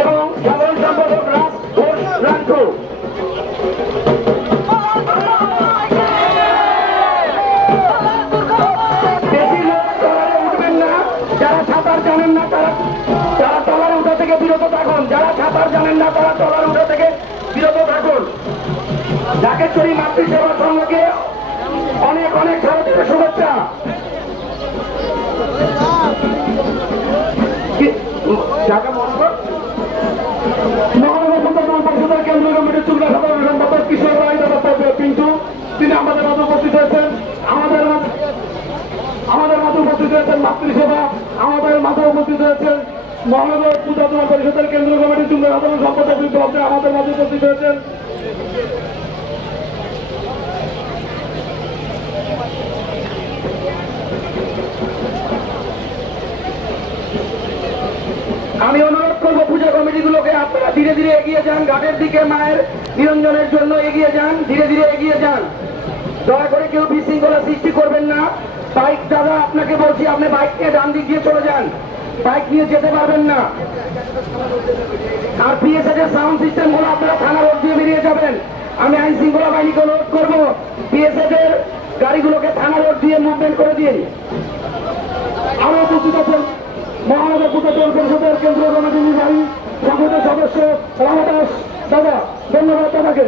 এবং সাধারণ না। যারা রাঠু জানেন না, তারা যারা তলার উঠা থেকে বিরত থাকুন। যারা সাঁতার জানেন না, তারা তলার উঠা থেকে বিরত থাকুন। ঢাকেশ্বরী মাতৃসেবা সংঘকে অনেক অনেক ভারতীয় শুভেচ্ছা। ঢাকা পিন্টু তিনি আমাদের মাঝে উপস্থিত হয়েছেন আমাদের আমাদের মাঝে উপস্থিত হয়েছেন মাতৃসেবা আমাদের মাঝে উপস্থিত হয়েছেন মহানগর পূজাতনা পরিষদের কেন্দ্রীয় কমিটির যুগ্ম সাধারণ সম্পাদক বিপ্লব আমাদের মাঝে উপস্থিত হয়েছেন আমি অনুরোধ করব পূজা কমিটিগুলোকে আপনারা ধীরে ধীরে এগিয়ে যান, ঘাটের দিকে মায়ের নিরঞ্জনের জন্য এগিয়ে যান, ধীরে ধীরে এগিয়ে যান। দয়া করে কেউ বিশৃঙ্খলা সৃষ্টি করবেন না। বাইক দাদা, আপনাকে বলছি, আপনি বাইক নিয়ে ডান দিক দিয়ে চলে যান। বাইক নিয়ে যেতে পারবেন না। আর পিএসএস এর সাউন্ড সিস্টেমগুলো আপনারা থানা রোড দিয়ে বেরিয়ে যাবেন। আমি আইন শৃঙ্খলা বাহিনীকে অনুরোধ করব পিএসএস এর গাড়িগুলোকে থানা রোড দিয়ে মুভমেন্ট করে দিন। আরও উপস্থিত মহানগর পূজাচল পরিষদের কেন্দ্রীয় কমিটির সংসদের সদস্য দাদা ধন্যবাদ দাদাকে